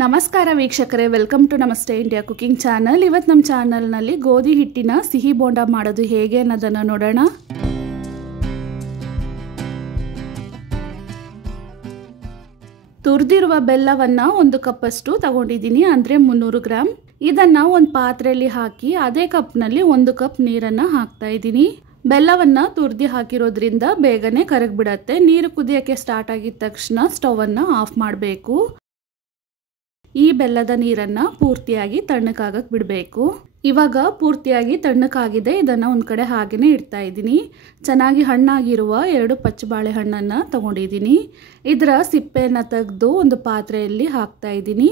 ನಮಸ್ಕಾರ ವೀಕ್ಷಕರೇ, welcome to ನಮಸ್ತೆ ಇಂಡಿಯಾ ಕುಕಿಂಗ್ ಚಾನಲ್. ಇವತ್ತು ನಮ್ಮ ಚಾನಲ್ನಲ್ಲಿ ಗೋಧಿ ಹಿಟ್ಟಿನ ಸಿಹಿ ಬೋಂಡ ಮಾಡೋದು ಹೇಗೆ ಅನ್ನೋದನ್ನು ನೋಡೋಣ. ತುರಿದಿರುವ ಬೆಲ್ಲವನ್ನು 1 ಕಪ್ಪಷ್ಟು ತಗೊಂಡಿದ್ದೀನಿ, ಅಂದರೆ 300 ಗ್ರಾಮ್. ಇದನ್ನು ಒಂದು ಪಾತ್ರೆಯಲ್ಲಿ ಹಾಕಿ ಅದೇ ಕಪ್ನಲ್ಲಿ 1 ಕಪ್ ನೀರನ್ನು ಹಾಕ್ತಾ ಇದ್ದೀನಿ. ಬೆಲ್ಲವನ್ನು ತುರಿದು ಹಾಕಿರೋದ್ರಿಂದ ಬೇಗನೆ ಕರಗಿಬಿಡತ್ತೆ. ನೀರು ಕುದಿಯೋಕ್ಕೆ ಸ್ಟಾರ್ಟ್ ಆಗಿದ ತಕ್ಷಣ ಸ್ಟವನ್ನು ಆಫ್ ಮಾಡಬೇಕು. ಈ ಬೆಲ್ಲದ ನೀರನ್ನು ಪೂರ್ತಿಯಾಗಿ ತಣ್ಣಕ್ಕಾಗಕ್ಕೆ ಬಿಡಬೇಕು. ಇವಾಗ ಪೂರ್ತಿಯಾಗಿ ತಣ್ಣಕ್ಕಾಗಿದೆ. ಇದನ್ನು ಒಂದು ಕಡೆ ಹಾಗೆಯೇ ಇಡ್ತಾ ಇದ್ದೀನಿ. ಚೆನ್ನಾಗಿ ಹಣ್ಣಾಗಿರುವ 2 ಪಚ್ಚ ಬಾಳೆಹಣ್ಣನ್ನು ತಗೊಂಡಿದ್ದೀನಿ. ಇದರ ಸಿಪ್ಪೆಯನ್ನು ತೆಗೆದು ಒಂದು ಪಾತ್ರೆಯಲ್ಲಿ ಹಾಕ್ತಾ ಇದ್ದೀನಿ.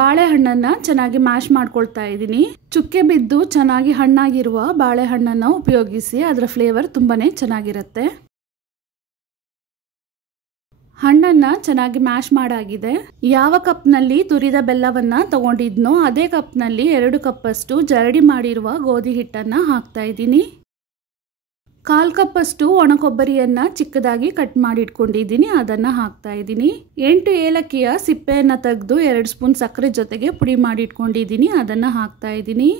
ಬಾಳೆಹಣ್ಣನ್ನು ಚೆನ್ನಾಗಿ ಮ್ಯಾಶ್ ಮಾಡ್ಕೊಳ್ತಾ ಇದ್ದೀನಿ. ಚುಕ್ಕೆ ಬಿದ್ದು ಚೆನ್ನಾಗಿ ಹಣ್ಣಾಗಿರುವ ಬಾಳೆಹಣ್ಣನ್ನು ಉಪಯೋಗಿಸಿ, ಅದರ ಫ್ಲೇವರ್ ತುಂಬಾ ಚೆನ್ನಾಗಿರುತ್ತೆ. ಹಣ್ಣನ್ನು ಚೆನ್ನಾಗಿ ಮ್ಯಾಶ್ ಮಾಡಾಗಿದೆ. ಯಾವ ಕಪ್ನಲ್ಲಿ ತುರಿದ ಬೆಲ್ಲವನ್ನು ತಗೊಂಡಿದ್ನೋ ಅದೇ ಕಪ್ನಲ್ಲಿ 2 ಕಪ್ಪಷ್ಟು ಜರಡಿ ಮಾಡಿರುವ ಗೋಧಿ ಹಿಟ್ಟನ್ನು ಹಾಕ್ತಾ ಇದ್ದೀನಿ. 1/4 ಕಪ್ಪಷ್ಟು ಒಣ ಕೊಬ್ಬರಿಯನ್ನು ಚಿಕ್ಕದಾಗಿ ಕಟ್ ಮಾಡಿ ಇಟ್ಕೊಂಡಿದ್ದೀನಿ, ಅದನ್ನು ಹಾಕ್ತಾ ಇದ್ದೀನಿ. 8 ಏಲಕ್ಕಿಯ ಸಿಪ್ಪೆಯನ್ನು ತೆಗೆದು 2 ಸ್ಪೂನ್ ಸಕ್ಕರೆ ಜೊತೆಗೆ ಪುಡಿ ಮಾಡಿ ಇಟ್ಕೊಂಡಿದ್ದೀನಿ, ಅದನ್ನು ಹಾಕ್ತಾ ಇದ್ದೀನಿ.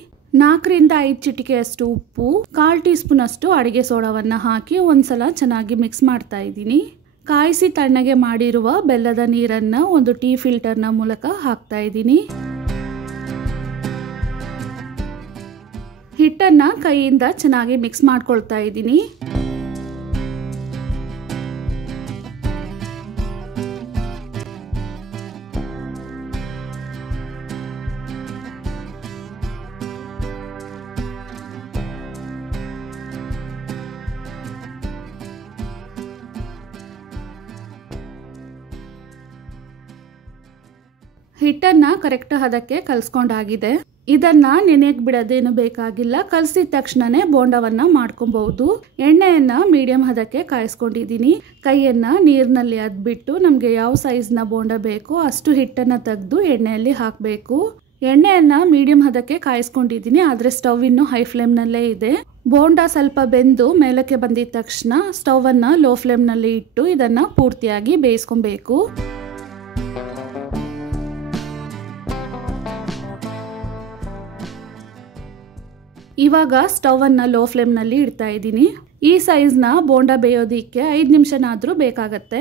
4 ರಿಂದ 5 ಚಿಟಿಕೆಯಷ್ಟು ಉಪ್ಪು, 1/4 ಟೀ ಸ್ಪೂನ್ ಅಷ್ಟು ಅಡುಗೆ ಸೋಡಾವನ್ನು ಹಾಕಿ ಒಂದ್ಸಲ ಚೆನ್ನಾಗಿ ಮಿಕ್ಸ್ ಮಾಡ್ತಾ ಇದ್ದೀನಿ. ಕಾಯಿಸಿ ತಣ್ಣಗೆ ಮಾಡಿರುವ ಬೆಲ್ಲದ ನೀರನ್ನು ಒಂದು ಟೀ ಫಿಲ್ಟರ್ನ ಮೂಲಕ ಹಾಕ್ತಾ ಇದ್ದೀನಿ. ಹಿಟ್ಟನ್ನು ಕೈಯಿಂದ ಚೆನ್ನಾಗಿ ಮಿಕ್ಸ್ ಮಾಡ್ಕೊಳ್ತಾ ಇದ್ದೀನಿ. ಹಿಟ್ಟನ್ನು ಕರೆಕ್ಟ್ ಹದಕ್ಕೆ ಕಲಿಸ್ಕೊಂಡಾಗಿದೆ. ಇದನ್ನು ನೆನೆಯಕ್ಕೆ ಬಿಡೋದೇನು ಬೇಕಾಗಿಲ್ಲ. ಕಲಸಿದ ತಕ್ಷಣನೇ ಬೋಂಡವನ್ನು ಮಾಡ್ಕೊಬಹುದು. ಎಣ್ಣೆಯನ್ನು ಮೀಡಿಯಂ ಹದಕ್ಕೆ ಕಾಯಿಸ್ಕೊಂಡಿದ್ದೀನಿ. ಕೈಯನ್ನು ನೀರಿನಲ್ಲಿ ಅದ್ಬಿಟ್ಟು ನಮಗೆ ಯಾವ ಸೈಜ್ನ ಬೋಂಡ ಬೇಕೋ ಅಷ್ಟು ಹಿಟ್ಟನ್ನು ತೆಗೆದು ಎಣ್ಣೆಯಲ್ಲಿ ಹಾಕಬೇಕು. ಎಣ್ಣೆಯನ್ನು ಮೀಡಿಯಂ ಹದಕ್ಕೆ ಕಾಯಿಸ್ಕೊಂಡಿದ್ದೀನಿ, ಆದರೆ ಸ್ಟವ್ ಇನ್ನೂ ಹೈ ಫ್ಲೇಮ್ನಲ್ಲೇ ಇದೆ. ಬೋಂಡ ಸ್ವಲ್ಪ ಬೆಂದು ಮೇಲಕ್ಕೆ ಬಂದಿದ ತಕ್ಷಣ ಸ್ಟವನ್ನು ಲೋ ಫ್ಲೇಮ್ನಲ್ಲಿ ಇಟ್ಟು ಇದನ್ನು ಪೂರ್ತಿಯಾಗಿ ಬೇಯಿಸ್ಕೊಬೇಕು. ಇವಾಗ ಸ್ಟವನ್ನು ಲೋ ಫ್ಲೇಮ್ನಲ್ಲಿ ಇಡ್ತಾ ಇದ್ದೀನಿ. ಈ ಸೈಜ್ನ ಬೋಂಡ ಬೇಯೋದಿಕ್ಕೆ 5 ನಿಮಿಷನಾದರೂ ಬೇಕಾಗತ್ತೆ.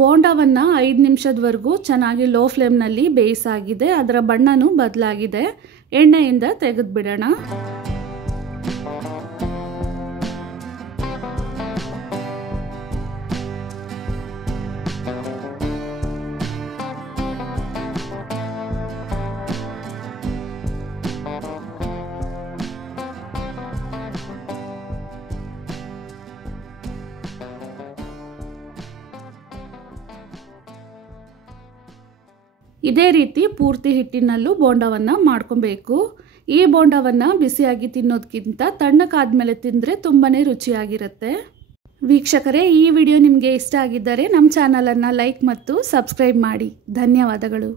ಬೋಂಡವನ್ನು 5 ನಿಮಿಷದವರೆಗೂ ಚೆನ್ನಾಗಿ ಲೋ ಫ್ಲೇಮ್ನಲ್ಲಿ ಬೇಯಿಸಾಗಿದೆ. ಅದರ ಬಣ್ಣನೂ ಬದಲಾಗಿದೆ. ಎಣ್ಣೆಯಿಂದ ತೆಗೆದು ಬಿಡೋಣ. ಇದೇ ರೀತಿ ಪೂರ್ತಿ ಹಿಟ್ಟಿನಲ್ಲೂ ಬೋಂಡವನ್ನು ಮಾಡ್ಕೊಬೇಕು. ಈ ಬೋಂಡವನ್ನು ಬಿಸಿಯಾಗಿ ತಿನ್ನೋದಕ್ಕಿಂತ ತಣ್ಣಕ್ಕಾದ್ಮೇಲೆ ತಿಂದರೆ ತುಂಬಾ ರುಚಿಯಾಗಿರುತ್ತೆ. ವೀಕ್ಷಕರೇ, ಈ ವಿಡಿಯೋ ನಿಮಗೆ ಇಷ್ಟ ಆಗಿದ್ದರೆ ನಮ್ಮ ಚಾನಲನ್ನು ಲೈಕ್ ಮತ್ತು ಸಬ್ಸ್ಕ್ರೈಬ್ ಮಾಡಿ. ಧನ್ಯವಾದಗಳು.